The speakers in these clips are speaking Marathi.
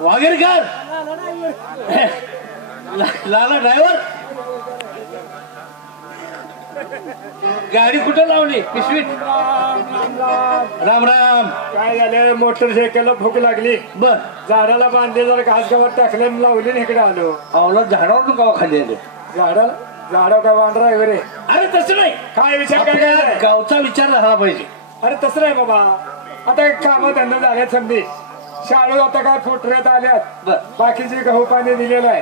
वागेरकर लाला ड्रायव्हर गाडी कुठं लावली पिशवीत? राम राम. काय झालं मोटरसायकलला भूक लागली बर झाडाला बांधले जर घास गावात टाकले लावले इकडे आलो. आवला झाडावरून गावा खाली आले. झाडावर काय वांढरा आहे रे? अरे तसं नाही. काय विचार काय गावचा विचार झाला पाहिजे. अरे तसं नाही बाबा. आता काम धंदा झाले समधी शाळू आता काय फोटऱ्यात आल्यात बाकीचे गहू पाणी दिलेलं आहे.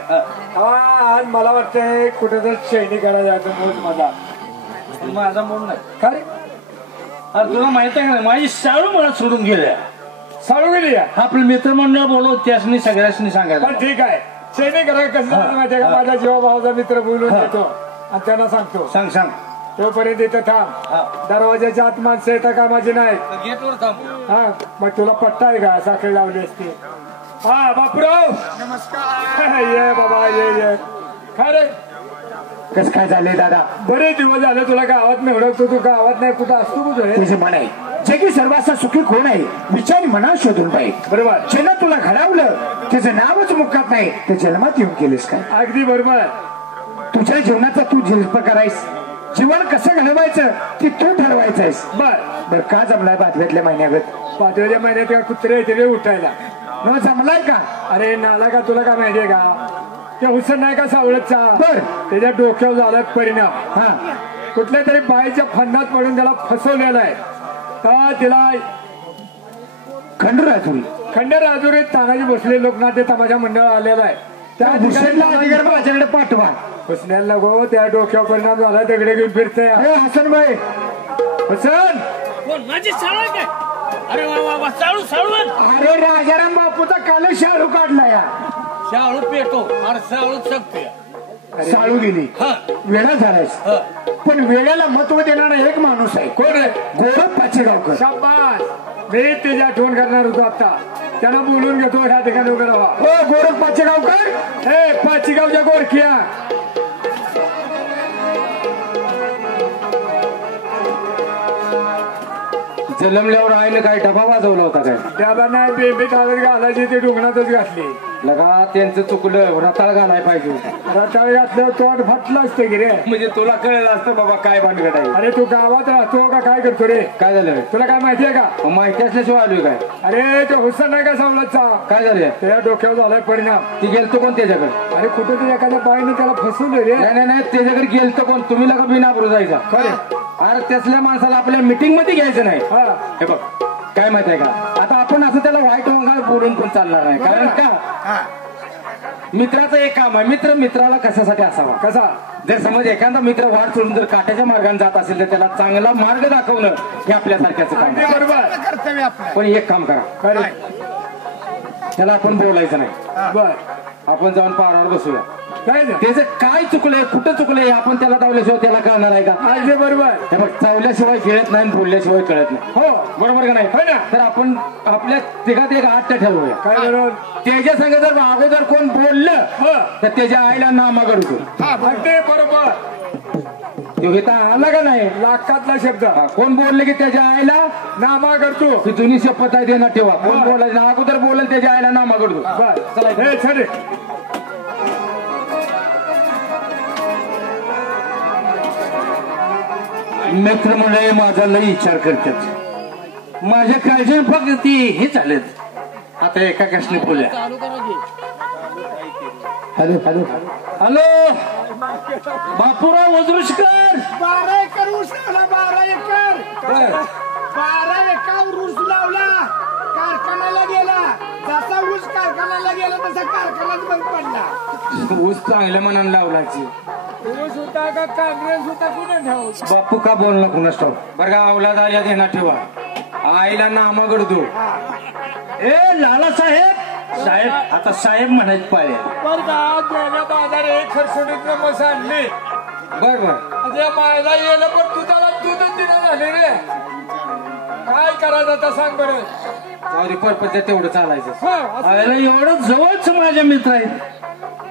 हा आज मला वाटतंय कुठेतरी सैनिकाला जायचं मोज माझा. माझा मूड नाही का रे? अरे तुला माहित आहे का माझी शाळू मला सोडून गेल्या. शाळू गेली आपले मित्रमंडळ बोलव त्यासनी सगळ्यासनी सांगायला. पण ठीक आहे सैनिकाला कसं झालं माहितीये का? माझा जीवा भावाचा मित्र बोलून देतो आणि त्यांना सांगतो सांग सांग तोपर्यंत इथं थांब. दरवाजाच्या आत माणसं येता कामाची नाही. गेटवर थांब. हा मग तुला पट्टा आहे का? साखळी लावली असते. हा बापूराव नमस्कार. ये बाबा ये काय रे? कस काय झाले दादा? बरेच दिवस झाले तुला गावात नाही ओळखतो. तू गावात नाही कुठं असतो कुठं? तुझे मन आहे जगी सर्वांचा सुखी कोण आहे विचार मना शोधून पाहिजे. बरोबर. ज्यानं तुला घडवलं त्याचं नावच मुखात नाही ते जन्मात येऊन केलेस काय? अगदी बरोबर. तुझ्या जीवनाचा तू प्रकार आहेस. जीवन कसं घडवायचं ते तू ठरवायचं आहेस. बर का जमलाय बादव्यातल्या महिन्यागत? पाचव्याच्या महिन्यात का कुत्रे येते उठायला न जमलाय का? अरे नाला का तुला काय माहितीये का? ते हुसन नाही का सावळतचा? बर त्याच्या डोक्यावर झाला परिणाम. हा कुठल्या तरी बाईच्या फंदात पडून त्याला फसवलेला आहे. तर तिला खंडराजुरीत तानाजी भोसले लोकनाट्य तमाशा मंडळ आलेला आहे. त्या हुसेनला माझ्याकडे पाठवा. हुसण्याला नको त्या डोक्यावर परिणाम झाला. दगडे घेऊन फिरतय. अरे हसन भाई हुसन माझी शाळा काय? अरे वा वा शाळू शाळू. अरे राजाराम बापूचा काल शाळू काढला या. शाळू पेटो अरे शाळू शकते. साळू गेली वेळा झालायस. पण वेळेला महत्व देणारा एक माणूस आहे. कोण आहे? गोरख पाचेगावकर. शाबास. मी त्याची आठवण करणार होतो आता. त्यांना बोलून घेतो ह्या ठिकाणी उभे राहा. हो गोरख पाचेगावकर. हे पाचेगावच्या गोरखिया जन्मल्यावर आईने काय डबा वाजवला होता काय? डबा नाही बेबी टावर घालायची ते डोंगणातच घातली. लगा त्यांचं चुकलं रताळ घालाय पाहिजे. रताळ घातलं तोंड फाटलं असतं की रे. म्हणजे तुला कळलं असतं बाबा काय भानगड आहे. अरे तू गावात राहतो का काय करतो रे? काय झालं? तुला काय माहितीये का? माहिती असल्याशिवाय आलोय काय? अरे तो हुसन नाही का सावलाचा? काय झालं? त्याच्या डोक्यावर झालाय परिणाम. ती गेलतो कोण त्याच्याकडे? अरे कुठे तरी एखाद्या बाईने त्याला फसवलं रे. नाही नाही त्याच्याकडे गेलतो कोण? तुम्ही लगा बिनाबरू जायचा. अरे त्यातल्या माणसाला आपल्या मीटिंग मध्ये घ्यायचं नाही. हे बघ काय माहित आहे का? आता आपण असं त्याला वाईट वंगाळ बोलून पण चालणार नाही. कारण का मित्राचं एक काम आहे. मित्र मित्राला कशासाठी असावा? कसा? जर समज एखादा मित्र वाट सोडून जर काट्याच्या मार्गाने जात असेल तर त्याला चांगला मार्ग दाखवणं हे आपल्यासारख्याचं काम आहे. बरोबर. कर्तव्य आपलं. पण एक काम करा त्याला आपण बोलायचं नाही. बर आपण जाऊन पारावर बसूया. काय त्याचं काय चुकलंय कुठं चुकलंय आपण त्याला धावल्याशिवाय त्याला कळणार आहे का? अगदी बरोबर. हे बघ चावल्याशिवाय कळत नाही बोलल्याशिवाय कळत नाही. हो बरोबर का नाही? तर आपण आपल्या तिघात एक आठ ठरवूया. काय बरोबर. त्याच्या संग जर अगोदर कोण बोललं तर त्याच्या आईला नामागड होतो. अगदी बरोबर. तो इथं आला का नाही? लाखातला शब्द. कोण बोलले की त्याच्या आईला नामा करतो. ही जुनी शपथ आहे देणार ठेवा. कोण बोलायचं अगोदर बोलेल त्याच्या आईला नामागड होतो. चला हे छडे. मित्र मंडळी माझा लई विचार करतात. माझ्या काळजी फक्त ती हे चालत. आता एका कशने बोलल्या. Hello hello hello Bapurao Vajrushkar. 12 acre ऊस लावला. 12 एकर 12 एकर ऊस लावला. कारखान्याला गेला. जसा ऊस कारखान्याला गेला तसा कारखानाच बंद पडला. ऊस चांगल्या मनानं लावलाची. ऊस होता का काँग्रेस होता कुठे ठेव? बापू का बोलणं कुणास ठाऊक. बरं का अवलाद आल्या देणार ठेवा. आईला नामागड दो. ए लाला साहेब. साहेब आता साहेब म्हणायचं पाहिजे. पण का गेल्या बाजारे खरसोडीत मस आणली. बर बर त्या मायला येलं पण दुधाला दूधच दिना झाले रे. काय करायचं आता सांग बरं. सॉरी परपंच तेवढं चालायचं. आयला एवढं जवळच माझ्या मित्र आहेत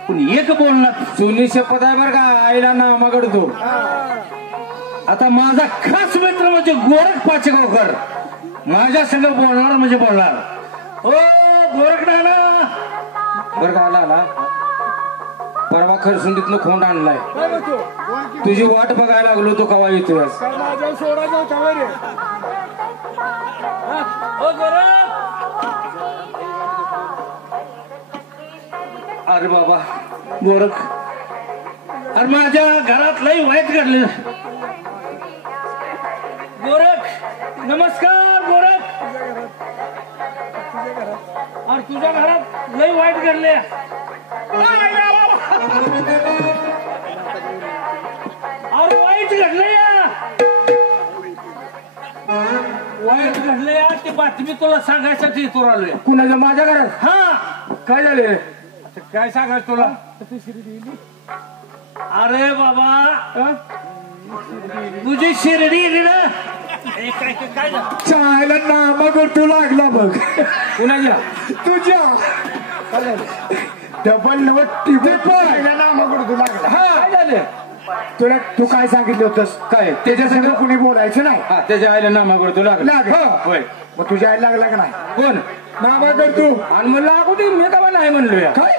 पण एक बोलणार. जुनी शपथ आहे बरं का आईला नामागड दो. आता माझा खास मित्र म्हणजे गोरख पाचेगावकर. माझ्या संग बोलणार म्हणजे बोलणार. ओ गोरख नाना बरं का आला परवा खरसुंडीतनं खोंड आणलाय काय म्हणतो तुझी वाट बघायला लागलो तो कवा येतोय काय माझ्यावर सोडायचं होता बरे अरे बाबा गोरख, अरे माझ्या घरात लई वाईट घडलं. गोरख नमस्कार. गोरख अरे तुझ्या घरात लई वाईट घडले. अरे वाईट घडले या, वाईट घडले या. ती बातमी तुला सांगायसाठी इथून आलोय. कुणाच्या माझ्या घरात हा काय झाले काय सांगायचं तुला. अरे बाबा तुझी शिर्डी गेली ना. काय काय झालं? चायला नामागोर तू लागला बघ कुणाच्या तुझ्या डबल नव टिपल नामागोर तू लागला. हा काय झाले तुला तू काय सांगितलं होतंस काय त्याच्या सगळं कुणी बोलायचं नाही. हा त्याच्या आईला नामा करतो लागला होय. मग तुझ्या आईला लागला का नाही कोण नामा कर तू आणि म्हणलं लागू दे मी का नाही म्हणलो या काय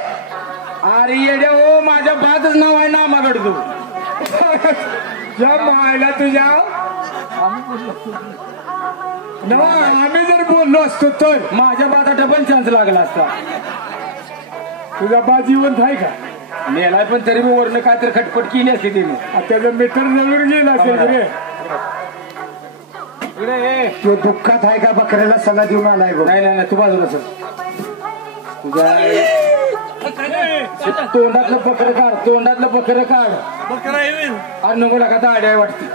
अरे येड्या हो माझ्या बातच नाव आहे नामा करतो. या मायला तुझ्या नवा आम्ही जर बोललो असतो तर माझ्या बाता डबल चान्स लागला असता. तुझा बा जिवंत आहे का मेलाय पण तरी मी वरनं काय तर खटपट केली असते तिने. त्याचं मीटर जवळ गेला असेल रे. तो दुःखात आहे का बकऱ्याला सल्ला देऊन आलाय बघ. नाही नाही नाही तू बाजूला सर तुझ्या तोंडातलं बकरं काढ तोंडातलं बकरं काढ. अरे नको लागा दाड्या वाटते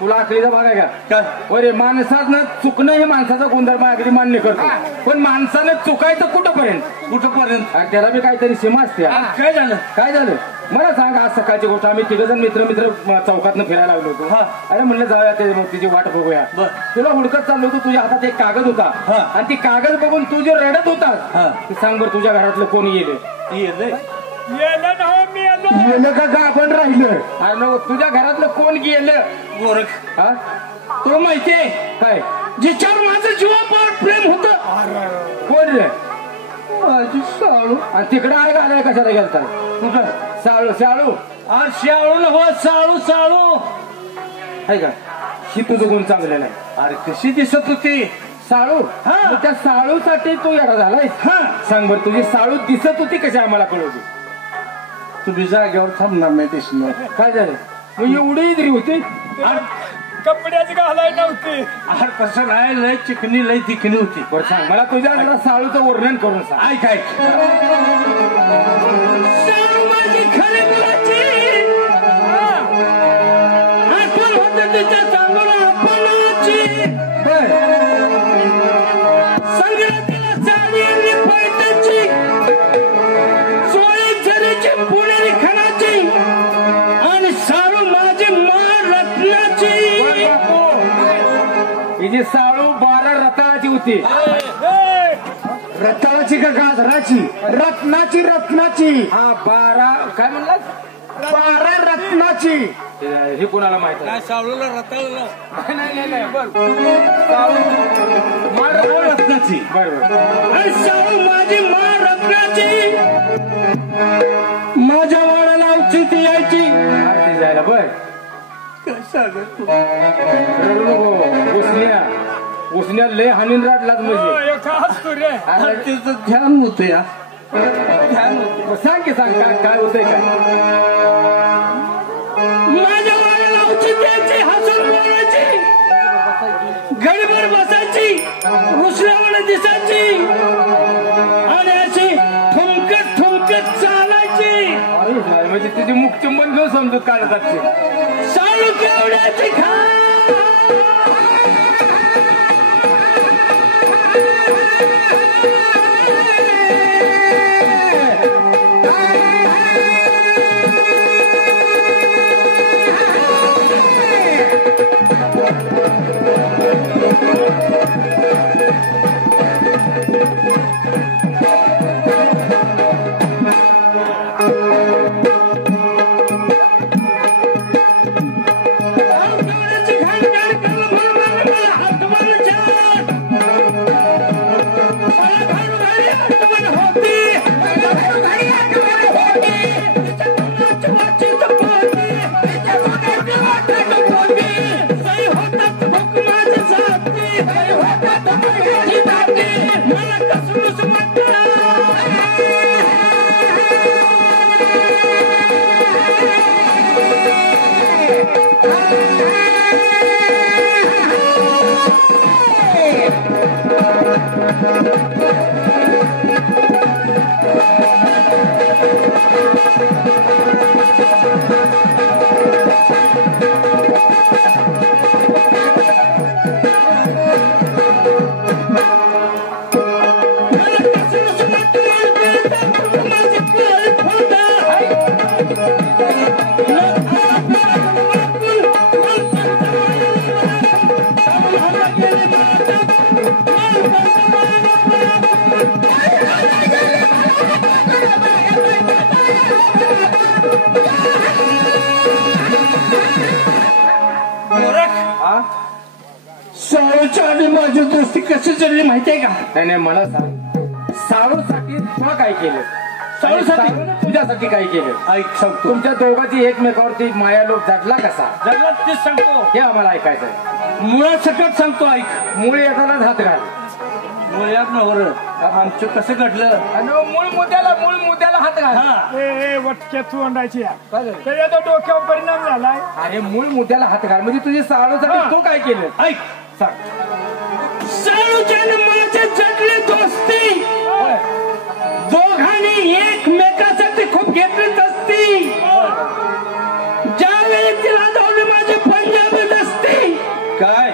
तुला आखरीचा भाग आहे का. अरे माणसानं चुकणं हे माणसाचा गुणधर्म अगदी मान्य करतो पण माणसानं चुकायचं कुठपर्यंत अरे त्याला बी काहीतरी सीमा असते. काय झालं? काय झालं मला सांग. आज सकाळची गोष्ट आम्ही तिघजण मित्र चौकातनं फिरायला लागलो होतो. अरे म्हणलं जाऊया ते तिची वाट बघूया. तुला हुडकत चाललो होतो तुझ्या हातात एक कागद होता आणि ती कागद बघून तू जे रडत होता सांग बरं तुझ्या घरातलं कोणी गेले गेलं का आपण राहिलं. अरे नको तुझ्या घरातलं कोण गेलं गोरख हा तुला माहितीये काय जिच्यावर माझं जीवापार प्रेम होत. कोण रे माझी साळू. आणि तिकडं आहे घालाय कशाला गेलता कुठं साळू साळू अरे शाळू हो साळू साळू आहे का ही तुझं गुण चांगलं नाही. अरे कशी दिसत होती साळू हा. मग त्या साळूसाठी तू येडा झालाय. हा सांग बरं तुझी साळू दिसत होती कशी आम्हाला कळवली. तुम्ही जागेवर थांबणार नाही दिसणार. काय झालं मग एवढी इद्री होती. कपड्याची घालाय नव्हती. अरे कसं नाही लय चिकनी लय दिखणी होती. बरं सांग मला तुझ्या जरा साळूचं वर्णन करून सांग. ऐक ऐक साळू माझी खरी मुलाची आठवण होते तिच्या चांगला आपणाची. संक्रांतीला साडी आणि पैठणची सोळी झरीची पुणेरी खणाची आणि साळू माझी माळ रत्नाची. हिची साळू 12 रताळाची होती. रताळाची का गाजराची रत्नाची रत्नाची हा 12 काय म्हणलास 12 रत्नाची. हे कोणाला माहित आहे. साळूला रताळला नाही साळू माळ रत्नाची. बरोबर आणि साळू माझी माळ रत्नाची. माझ्या वाड्याला औचिती यायची. आरती जायला बर काय सांगत रडू नको. उसन्या लय हानीन राडलाच म्हणजे. अरे तिचं ध्यान होतं या. ध्यान होतं. सांग की सांग काय होतंय काय. माझ्या वाड्याला औचिती यायची. हसून बोलायची. गडबड बसायची. रुसल्यावर दिसायची आणि अशी ठुमकत चालायची. म्हणजे तुझी मुक्चुंबन घेऊन समजूत काढत असते. साळू केवढ्याची खा आणि माझी दोस्ती कशी चालली माहितीये का? नाही नाही, मला सांग, साळूसाठी तुला काय केलं? साळूसाठी? तुझ्यासाठी काय केलं? ऐक सांगतो. तुमच्या दोघांची एकमेकावरती माया लोक जडला कसा? जगला तेच सांगतो. हे आम्हाला ऐकायचं आहे. मुळासकट सांगतो ऐक. मूळ येतानाच हात घाल. मुळात नवर आमचं कसं घडलं. आणि मूळ मुद्द्याला हात घाल. हा ए वटक्या तू अंडायची त्याच्या डोक्यावर परिणाम झालाय. अरे मूळ मुद्द्याला हात घाल. म्हणजे तुझी साळूसाठी तू काय केलं? ऐक सांग. साळूच्यानं माझ्या जगली दोस्ती दोघांनी एकमेकासाठी खूप घेतलीच असती. ज्यावेळी तिला जाऊन माझी पंजाबी दस्ती काय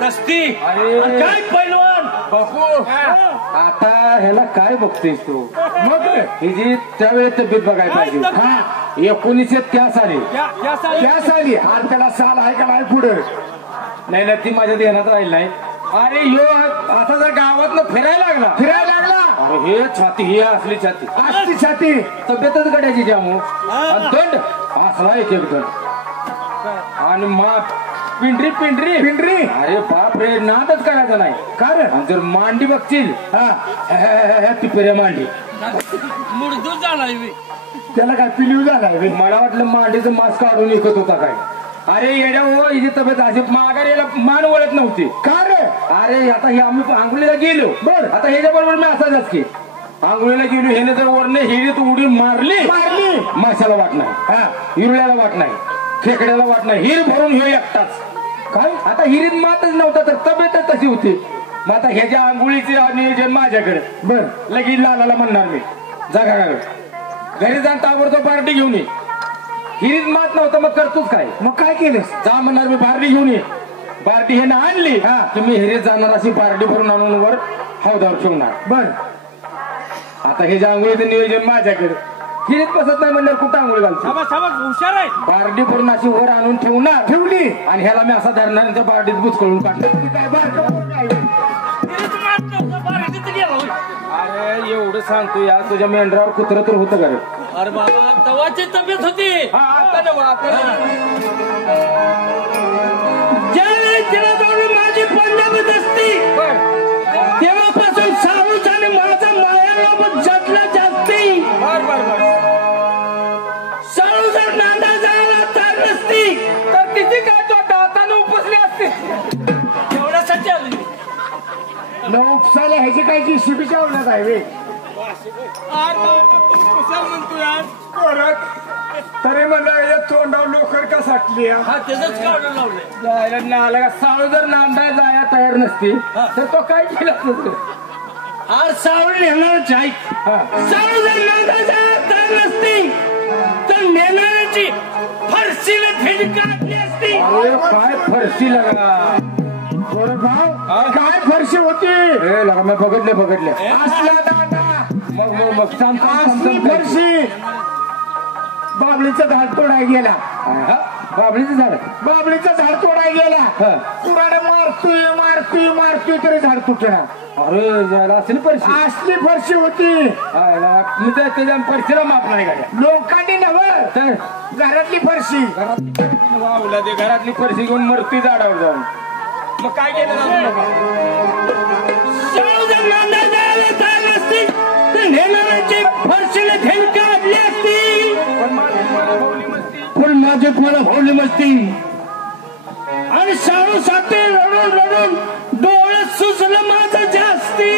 दस्ती अरे काय पैलवान बापू, आता ह्याला काय बघतेस तू? मग ही जी त्यावेळेस तब्येत बघायला पाहिजे. हा 1900 साली त्या साली आणि त्याला साल आहे का नाही पुढे? नाही ना, ती माझ्या ध्यानात राहील नाही. अरे ह्यो आता जर गावात फिरायला लागला अरे हे छाती, ही असली छाती तब्येतच गड्याची जामू. आणि दंड असला एक दंड. आणि माप पिंडरी अरे बाप रे, नादच करायचा नाही. कारण जर मांडी बघशील टिपेऱ्या मांडी मुडदूर झालाय त्याला काय पिलीव झालाय. मला वाटलं मांडीचं मास्क काढून विकत होता काय. अरे येड्या हो, हिची तब्येत अशी माघार याला मान वळत नव्हती. का रे? अरे आता हे आम्ही आंघोळीला गेलो. बर आता ह्याच्या बरोबर मी असाच की आंघोळीला गेलो. ह्याने जर वरने हिरीत उडी मारली माशाला वाट नाही, हिरड्याला वाट नाही, खेकड्याला वाट नाही. हिर भरून ह्यो एकटाच. काय आता हिरीत मातच नव्हता तर तब्येतच तशी होती. मग आता ह्याच्या आंघोळीचे नियोजन माझ्याकडे. बर लगेच लालाला म्हणणार मी जागा घरी जाऊन ताबडतोब पार्टी घेऊन ये. हिरीत मात नव्हतं मग करतोच काय? मग काय केलं? जा म्हणणार मी पार्टी घेऊन ये. पार्टी हे ना आणली की मी हिरीत जाणार अशी पार्टी भरून आणून वर हौदावर ठेवणार. बर आता हे जे आंघोळीचं नियोजन माझ्याकडे. हिरीत बसत नाही म्हणल्यावर कुठं आंघोळ घालतो? हुशार आहे. पार्टी भरून अशी वर आणून ठेवली आणि ह्याला मी असा धरणार त्या पार्टीत बुचकळून काढणार. काय अरे एवढं सांगतो या तुझ्या मेंढरावर कुत्र तर होतं का रे? अरे बाबा तवाची तब्येत होती. ज्यावेळी तिला जाऊन माझी पंजाबी दस्ती तेव्हापासून साऊच आणि माझा मायालोब जडला जास्ती. साऊ जर नांदा जायला तयार नसती तर तिची काय तो दाताने उपसली असते. एवढ्यासाठी आली न उपसायला ह्याची काय की शिबीच्या होण्यात आहे वे. तरी म्हणलं या तोंडावर लोकर का साठली? हा त्याच काढून लावले. साळू जर नांदा जायला तयार नसती तर तो काय केला असतं? आज सावळ नेणारच आहे. सावळ जर नांदा जायला तयार नसती तर नेणाऱ्याची फरशीला थेट काढली असती. काय फरशी लगा काय फरशी होती? लगा मी बघितले असला दादा मग असली फरशी. बाबलीचं झाड तोडाय गेला. बाबलीचं झाड तोडाय गेला. कुराडे मारतोय तरी झाड तुटणार. अरे झाला असली फरशी. असली फरशी होती. मी त्याच्या फरशीला माप नाही गाड्या. लोकांनी नव्हे तर घरातली फरशी. घरातली फरशी घेऊन मरती झाडावर जाऊन. मग काय केलं? सावळ जर नांदा जायला तयार नसती तर नेणाऱ्याची फरशीला थेट काढली असती. पण माझे मला भावली मस्ती. आणि साळू साठी रडून डोळे सुचलं माझं जास्ती.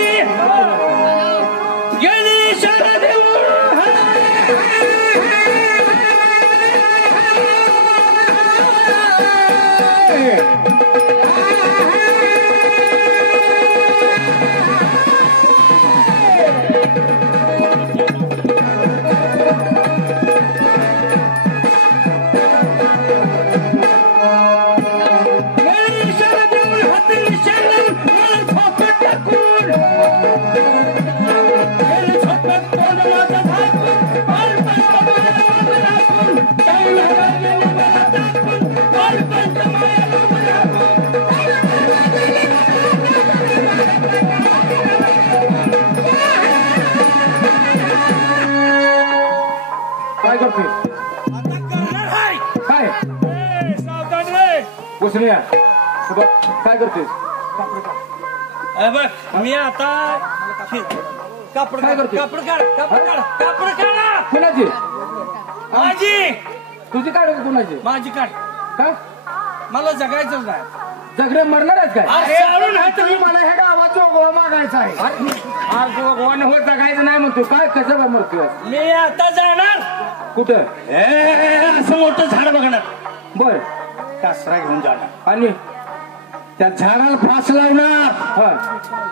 गेली इशारा देऊन काय करतोय? काय सावधान रे. उसळ्या काय करतोय? बघ मी आता कापड काय करतोय? कापड काढ कापड काढ कापड काढा कुणाची माझी तुझी काढ कुणाची माझी काढ का मला जगायचंच नाही जगरे मरणार आहेत काय अरे चालून आहे तुम्ही मला ह्या गावात जोगवा मागायचा आहे. आज गोवान होत जगायचं नाही म्हणतो काय कसं काय मरतोय मी आता जाणार कुठं असं मोठं झाड बघणार बर कासरा घेऊन जाणार आणि त्या झाडाला फास लावणार हा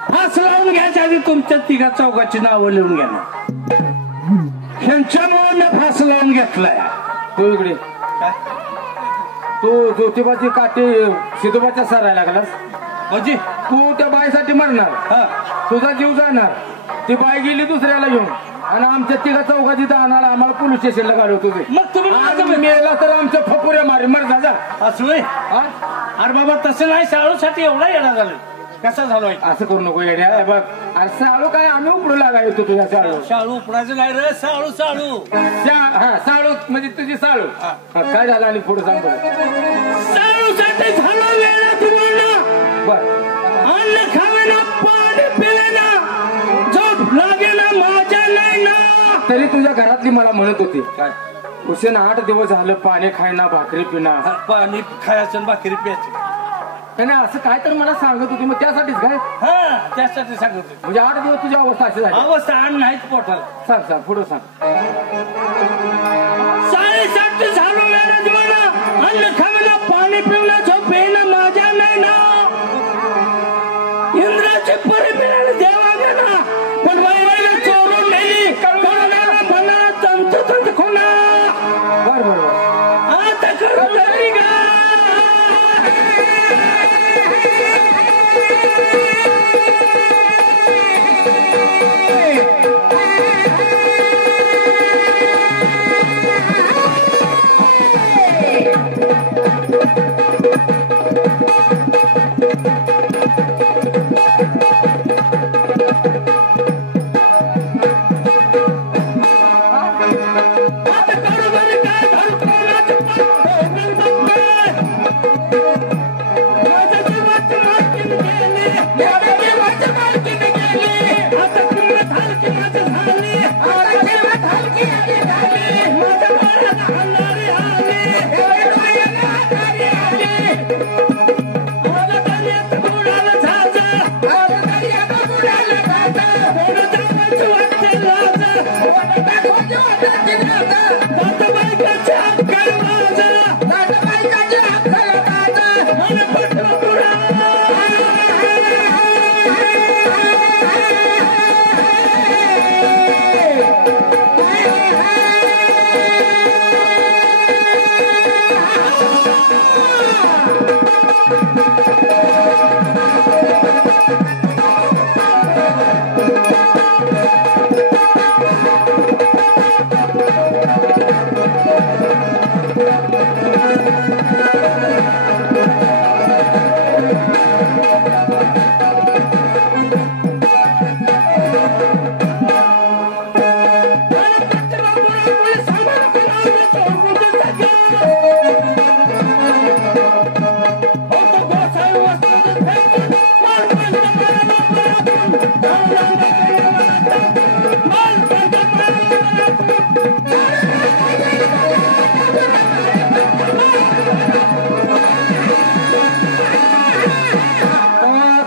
फास लावून घ्यायच्या आधी तुमच्या तिघा चौघाची नावं लिहून घेणार ह्यांच्यामुळे मी फास लावून घेतलाय तू इकडे तू ज्योतिबाची काठी सिद्धोबाच्या सरायला लागलास म्हणजे तू त्या बाईसाठी मरणार हा तुझा जीव जाणार ती बाई गेली दुसऱ्याला घेऊन आणि आमच्या तिघा चौघाची जाणार आम्हाला पोलीस स्टेशनला घालव तुझे मग तुम्ही आज मेला तर आमच्या फपुऱ्या मारे मर जा असं होय? हा? अरे बाबा तसं नाही शाळूसाठी एवढा येणार झालं कसा झालो असं करू नको येड्या हे बघ अरे साळू काय आम्ही उपडू लागायचो तुझ्या साळू शाळू उपडायचं नाही रे साळू साळू हा साळू म्हणजे तुझी साळू हा, काय झालं आणि पुढे सांग बरं साळूसाठी झालं वेळा तुम्हाला बर अन्न खावेना पाणी पिवेना झोप लागेना माझ्या नाही ना तरी तुझ्या घरातली मला म्हणत होती काय हुसेन 8 दिवस झालं पाणी खायना भाकरी पिना पाणी खायचं आणि भाकरी प्यायची त्याने असं काय तर मला सांगत होती मग त्यासाठीच काय हा त्यासाठी सांगत होते. म्हणजे 8 दिवस तुझी अवस्था अशी झाली अवस्था अन्न नाहीच पोटाला सांग सांग पुढे सांग साडेसात झालो वेळा तुम्हाला अन्न खावेना पाणी पिवेना झोप येणं माझ्या नाही ना इंद्राचे परी मिळाले देवा गेला पण वैराला चोरून नेली कोणाला म्हणा तंत खोना बर बर बर आता करू तरी का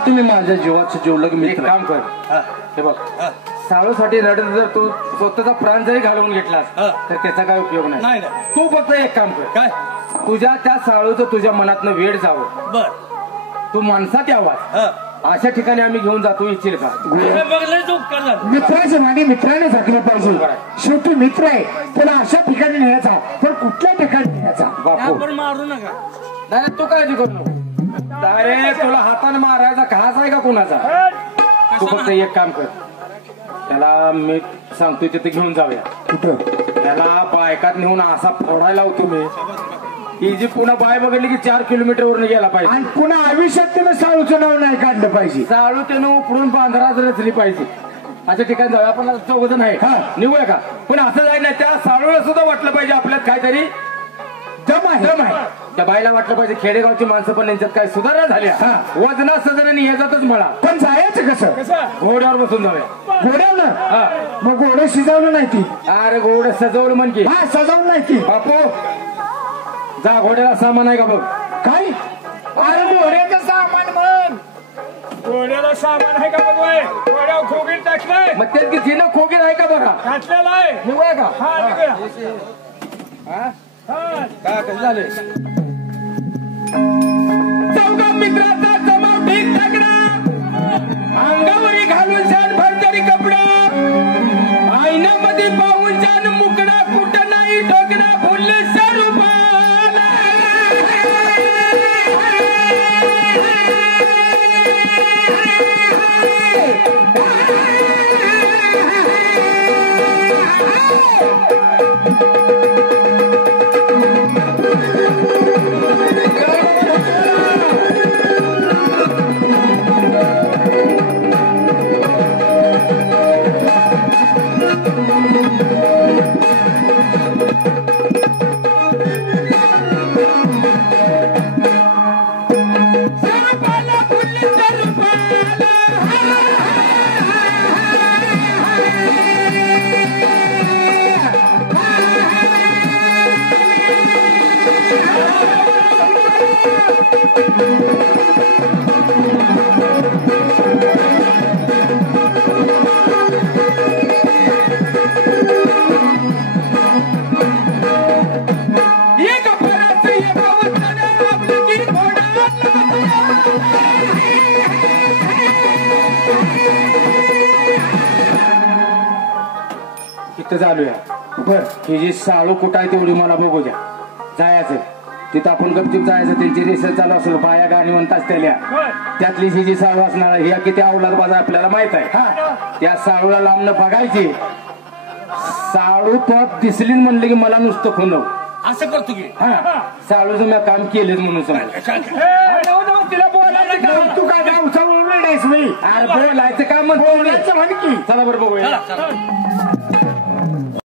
तुम्ही माझ्या जीवाचं जीवलग एक मित्र काम कर हे बघ साळूसाठी रडत जर तू स्वतःचा प्राण जरी घालवून घेतलास तर त्याचा काय उपयोग नाही नाही तू फक्त एक काम कर काय तुझ्या त्या साळूचं तुझ्या मनातनं वेळ जावं बर तू माणसात यावास अशा ठिकाणी आम्ही घेऊन जातो इच्छिल का बघलं चूक करणार मित्राचे मागे मित्राने झाकलं पाहिजे शेवटी मित्र आहे त्याला अशा ठिकाणी न्यायचा तर कुठल्या ठिकाणी न्यायचा बापू आपण मारू नका नाही तू काळजी करू नको अरे तुला हाताने मारायचा घास आहे का कुणाचा तू फक्त एक काम कर त्याला मी सांगतोय तिथे घेऊन जाऊया कुठं त्याला बायकात नेऊन असा फोडायला होतो मी ही जी पुन्हा बाय बघितली की 4 किलोमीटर वरून गेला पाहिजे आणि पुन्हा आयुष्यात त्यानं साळूचं नाव नाही काढलं पाहिजे साळू त्यानं उपडून बांधरा रचली पाहिजे अशा ठिकाणी जाऊया आपण चौघजण आहे निघूया का पण असं जाय नाही त्या साळूला सुद्धा वाटलं पाहिजे आपल्यात काहीतरी दम आहे त्या बाईला वाटलं पाहिजे खेडेगावची माणसं पण यांच्यात काय सुधारणा झाल्या वजना सजराने येतातच मला पण जायचं कसं घोड्यावर बसून जाऊया घोड्यावर मग घोडं शिजवलं नाही ती अरे घोडं सजवलं म्हणजे हा सजवलं नाही ती बापू जा घोड्याला सामान आहे का बघ काय अरे घोड्याचं सामान म्हण घोड्याला सामान आहे का बघ घोड्यावर खोगीर टाकलंय मग तेच की जिनं खोगीर आहे का बघा घातलेला आहे निघूया का हा निघूया. काय कसं झाले चौघा मित्राचा जमाव ठीक टाकला अंगावरी घालून शान भरतरी कपडा आईनामध्ये पाहून शान मुकडा कुठं नाही टोकणा फुलले स्वरूपाला चालूया बर ही जी साळू कुठं आहे तेवढी मला बघू द्या जायचं तिथं आपण गपचूप जायचं त्यांची रिसर्च चालू असेल बाया गाणी म्हणतात त्यातली ही जी साळू असणार ह्या किती अवलाद बाजा आपल्याला माहित आहे त्या साळूला लांबणं बघायची साळू तो दिसली म्हणलं की मला नुसतं खुनव असं करतो की साळूचं मी काम केलंच म्हणून समज तिला बोलायचं तू काय गावचा बोलणार नाहीस मी अरे बोलायचं काम म्हणतो बोलायचं म्हण की चला बरं बघूया